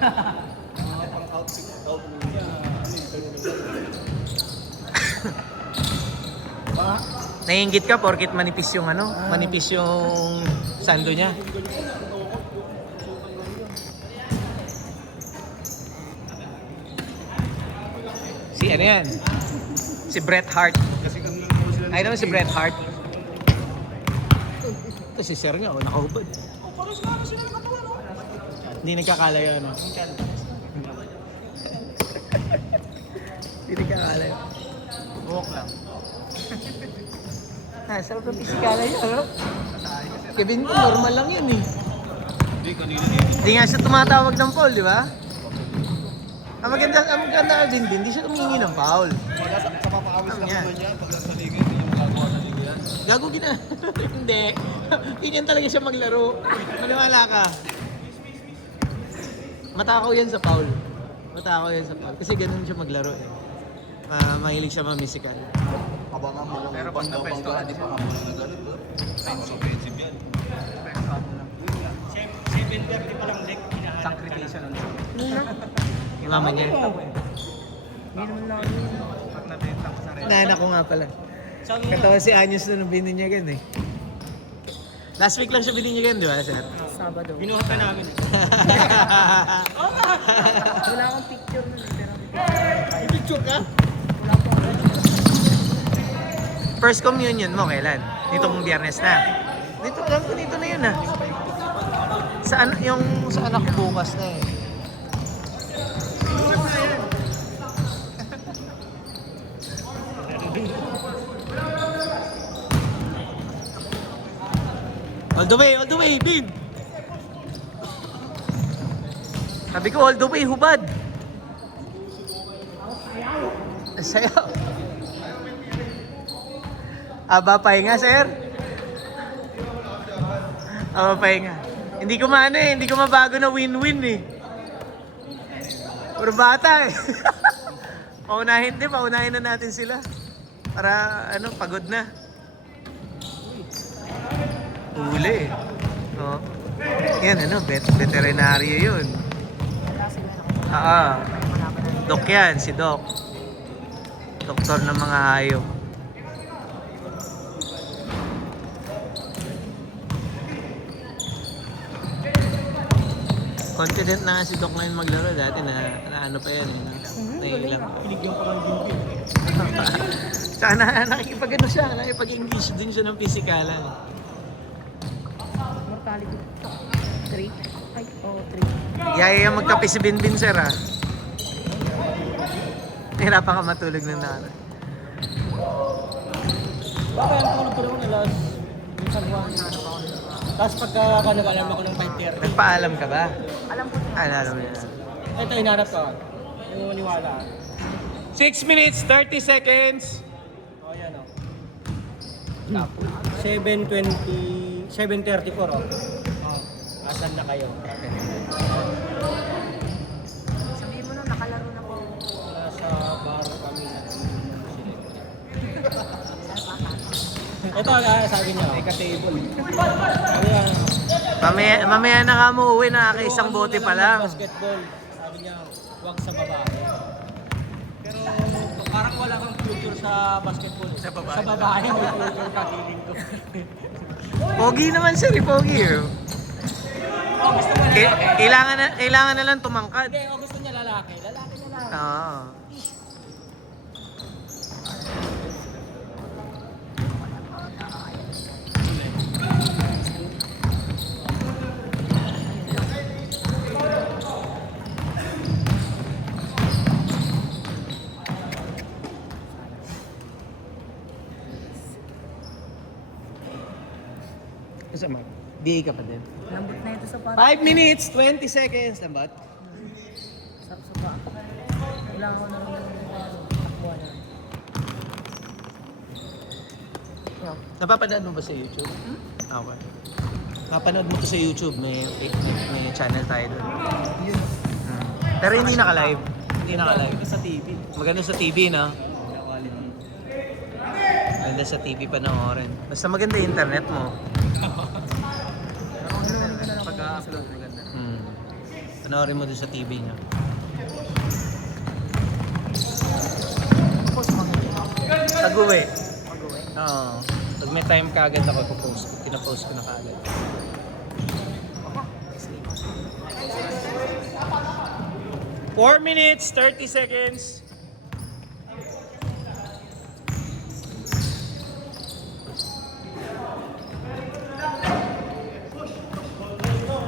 Pang-out niya. Naiinggit ka porkit manipis yung ano, manipis yung sando niya. Si ano yan? Si Bret Hart. Ay naman si Bret Hart. Ito si Sir nga, nakahubad. Hindi nagkakalayo, ano? Hindi nagkakalayo. Buhok lang. Sarap ng pisikala yun, ano? Kevin ko, normal lang yun eh. Hindi nga siya tumatawag ng foul, di ba? Ang maganda din, hindi siya tumingi ng foul. Sa papaawis lang naman yan, pag nasa liga, hindi yung magagawa ng liga yan. Gago gina. Hindi. Ganyan talaga siya maglaro. Maniwala ka. Matakaw yan sa foul. Matakaw yan sa foul. Kasi ganun siya maglaro eh. Mahilig siya mamisikal. Abangan mo lang. Pero pag na-pesto ka, di pa nga mo lang na ganun. Offensive yan. 7:30 pa lang deck. Sacrification lang. Yung mama niya. Pag nabenta ko sa red. Naanak ko nga pala. Katawa si Anyos na nung bininyagan eh. Last week lang siya bininyagan, di ba, sir? Sabado. Binuhat na namin. Wala akong picture nun eh. Pero Picture ka? wala akong First communion mo kailan? Nitong Biyernes na. Dito lang ko dito na yun ah. Sa anak ko bukas na eh. All the way, Bin! Sabi ko, all the way, hubad! Sayaw! Aba, pahinga, sir? Aba, pahinga. Hindi ko maano eh, hindi ko mabago na win-win eh. Puro bata eh. Paunahin na natin sila. Para, pagod na. Huli eh. Oh. Yan, veterinaryo yun. Doc yan, si Doc. Doktor ng mga hayop. Confident na nga si Doc ngayon maglaro. Dati na ano pa yan eh. Nailang. pinigyan pa ng duty. Sana nakikipag-ano siya. Nakikipag-English din siya ng pisikalan. Mortality. 3? Ay, 3. Yaya magkape si Binbin, sir ah. Hirapan ka matulog ng nanay. Baka yung tulog ko naman alas. Minsan ko ang ano ako. Tapos pagka alam ako ng 5:30. Nagpaalam ka ba? Alam ko. Alam mo yan. Ito, hinanap ko. Yung maniwala. 6 minutes, 30 seconds. O, yan o. 7:20, 7:34 o. Asan na kayo? Sabihin mo na, nakalaro na po. Nasa baro kami. Ito, sabi niya. May ka-table. Mamaya na ka mo uwi na isang bote pa lang. Basketball. Sabi niya, huwag sa babae. Pero parang wala kang future sa basketball. Sa babae may future ka, feeling ko. Pogi naman sir, pogi eh. Oh, gusto mo lalaki? Kailangan na lang tumangkad. Hindi, gusto niya lalaki. Lalaki na lang. Oo. Kasama, BA ka pa din. Lambot na ito sa pata. 5 minutes, 20 seconds. Lambat. Sarap sa pata. Wala ko na rin takbuhan na. Napapanood mo ba sa YouTube? Okay. Napapanood mo to sa YouTube. May channel tayo doon. Pero hindi naka-live. Hindi naka-live. Sa TV. Maganda sa TV, no? Maganda sa TV panoorin. Basta maganda yung internet mo. Pag-upload maganda. Panoorin mo doon sa TV niya. Post mo ngayon. Pag-uwi. Mag-uwi. Oo. Pag may time kaagad ako, ipopost ko. Pinapost ko na kaagad. 4 minutes, 30 seconds.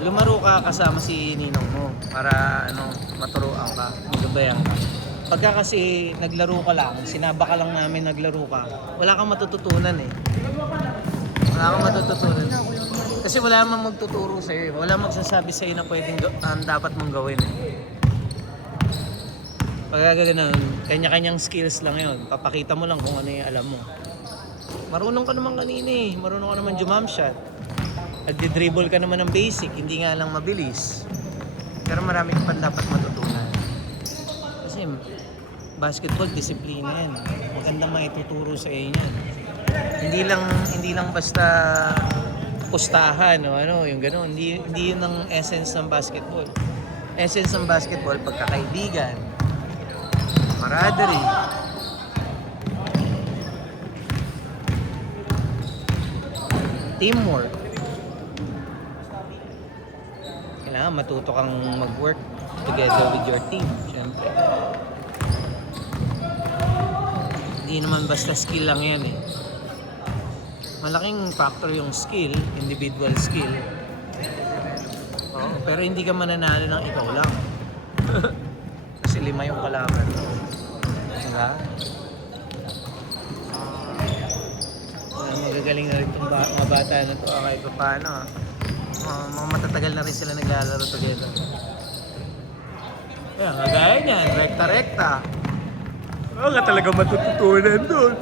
Lumaro ka kasama si ninong mo para maturuan ka, magabayan ka. Pagka kasi naglaro ka lang, sinaba ka lang namin naglaro ka, wala kang matututunan eh. Wala kang matututunan. Kasi wala mang magtuturo sa'yo eh. Wala magsasabi sa'yo na pwedeng dapat mong gawin eh. Pagka ganun, kanya-kanyang skills lang yun. Papakita mo lang kung ano yung alam mo. Marunong ka naman kanina eh. Marunong ka naman jump shot. Nagdi-dribble ka naman ng basic, hindi nga lang mabilis. Pero marami ka pa dapat matutunan. Kasi basketball, disiplina yan. Maganda maituturo sa iyo yan. Hindi lang basta pustahan o yung gano'n. Hindi yun ang essence ng basketball. Essence ng basketball, pagkakaibigan, camaraderie, teamwork. Kailangan matuto kang mag-work together with your team, syempre. Hindi naman basta skill lang yan eh. Malaking factor yung skill, individual skill. Pero hindi ka mananalo ng ikaw lang. Kasi 5 yung kalaban. Diba? Magagaling na rin itong mga bata na ito kahit pa paano. Mga matatagal na rin sila naglalaro together. Yan, kagaya niyan, rekta-rekta. Wala ka talaga matututunan doon.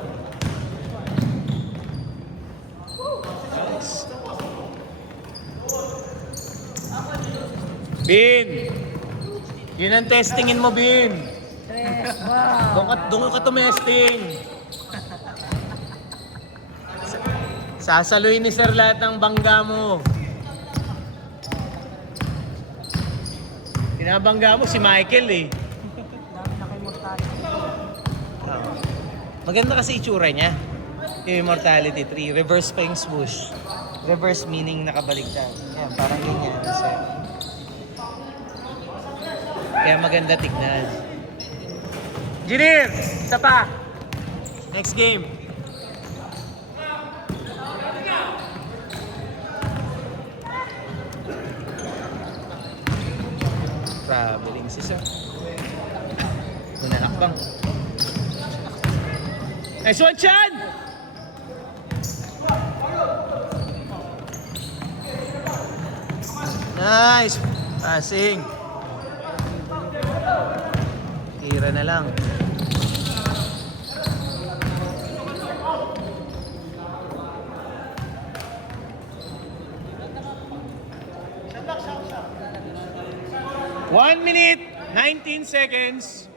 Bin! Yun ang testingin mo, Bin! Tres. Wow. Doon ka tumesting. Sasaluin ni Sir lahat ng bangga mo. Pinabangga mo si Michael eh. Dami na kayo mortality. Maganda kasi itsura niya. Yung Immortality 3. Reverse pa yung swoosh. Reverse meaning nakabaligtad. Yan, parang ganyan. Kaya maganda tignan. Engineer! Isa pa! Next game. Traveling si Sir. Manalakbang. Nice one, Chan! Nice! Passing. Tira na lang. One minute, 19 seconds.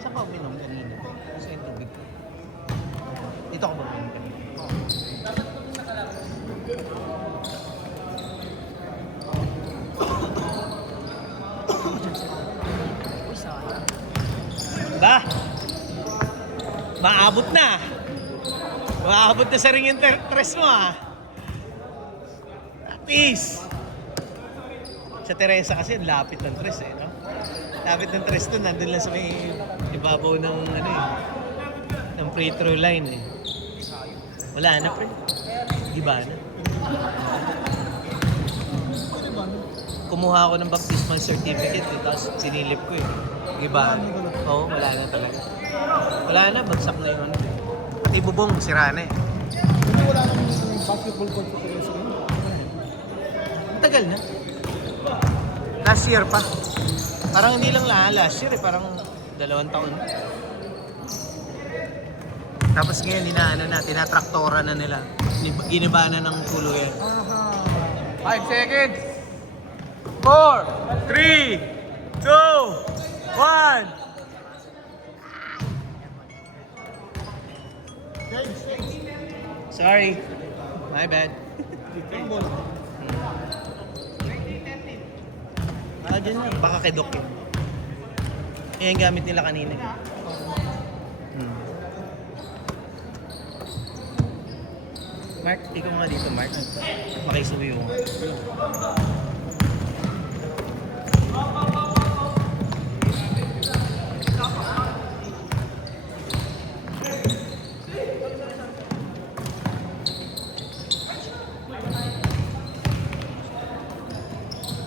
Saan ka uminom kanina? Sa yung tubig ko. Dito ako ba uminom kanina? Ba? Maabot na. Maabot na sa ring yung tres mo ah. At least. Sa Teresa kasi lapit ng tres eh, no? Lapit ng tres doon, nandun lang sa may ibabaw ng ng free throw line eh. Wala na pre. Di ba na? Kumuha ako ng baptismal certificate eh, tapos sinilip ko eh. Iba. Oo, wala na talaga. Wala na, bagsak na yun. Pati bubong, sira na eh. Wala nang basketball court sa Teresa yun. Ang tagal na. Last year pa. Parang hindi lang last year eh, parang 2 taon. Tapos ngayon, tinatraktora na nila. Giniba na ng tuluyan. 5 seconds! 4, 3, 2, 1. Sorry. My bad. Diyan na, baka kay Doc yun. Yan yung gamit nila kanina. Hmm. Mark, ikaw nga dito, Mark. Makisuyo mo.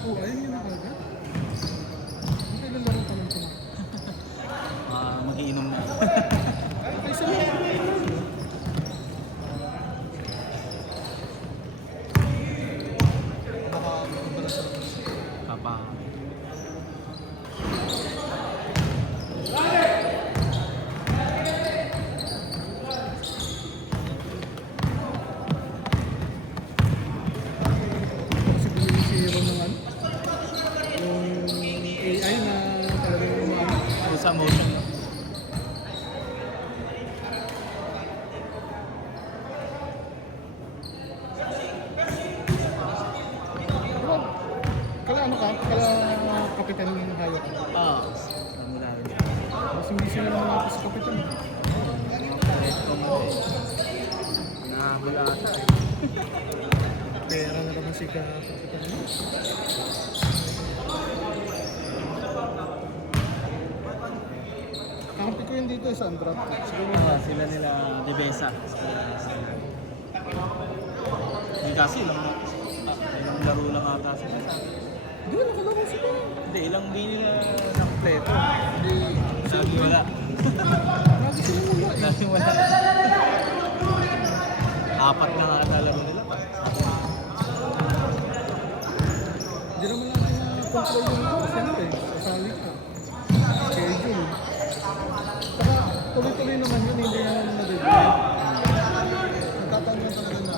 Oh, ayun yun ako agad. Kailan laro pa lang ito? Magiinom na. Ay, sa mga Papa. kasi bilhin si Hero ng ano? Yung AI na talagang umaano. Sa motion. Diba? Kala ano ka? Kala kapitan yung hayop. Ano na rin. Mas hindi sila malapit sa kapitan. Nahabol ata. Pera na naman si kapitan. Kampi ko yun dito sa Andrap. Siguro Sila nila Debesa. Hindi kasi ilang laro lang ata sila. di ba nakalaro sila? Hindi, ilang di nila nakompleto. Hindi. Lagi wala. Lagi sila mula eh. Lagi wala. Apat na nga ata laro nila. Hindi naman natin na-control yung siyempre, sasali ka. Schedule. Saka tuloy-tuloy naman yun, hindi naman na-develop. Nagtatanong talaga na.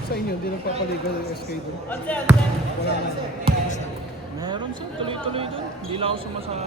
Sa inyo, hindi nagpapaligal yung SK doon? Wala na. Meron siya, tuloy-tuloy doon. Hindi lang ako sumasali.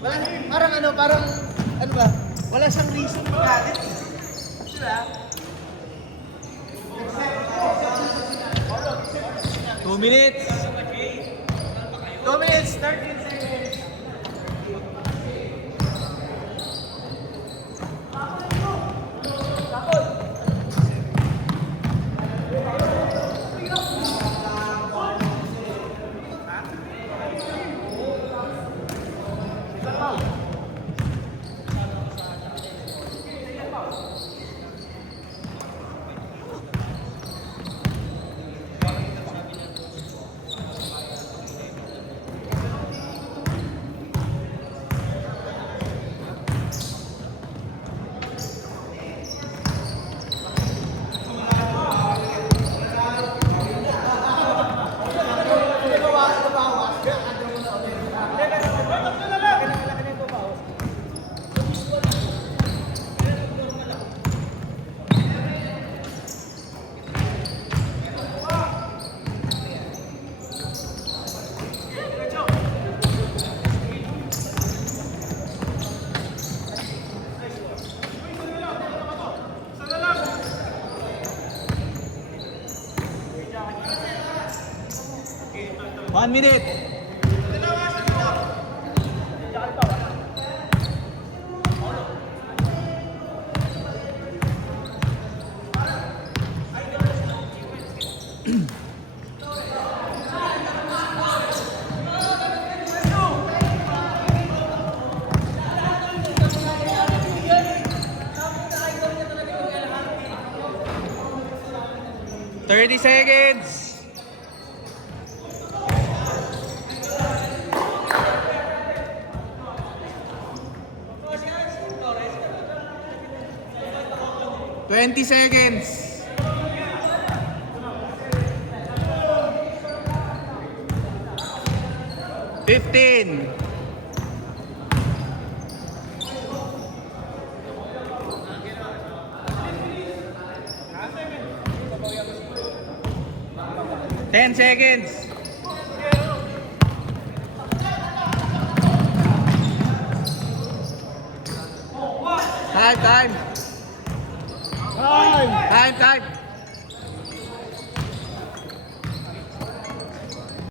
Wala, parang ano ba? Wala siyang reason to galit. Diba? 2 minutes. 2 minutes, 13 seconds. One minute. Thirty seconds. Twenty seconds. 15. 10 seconds. Time. Time! Time.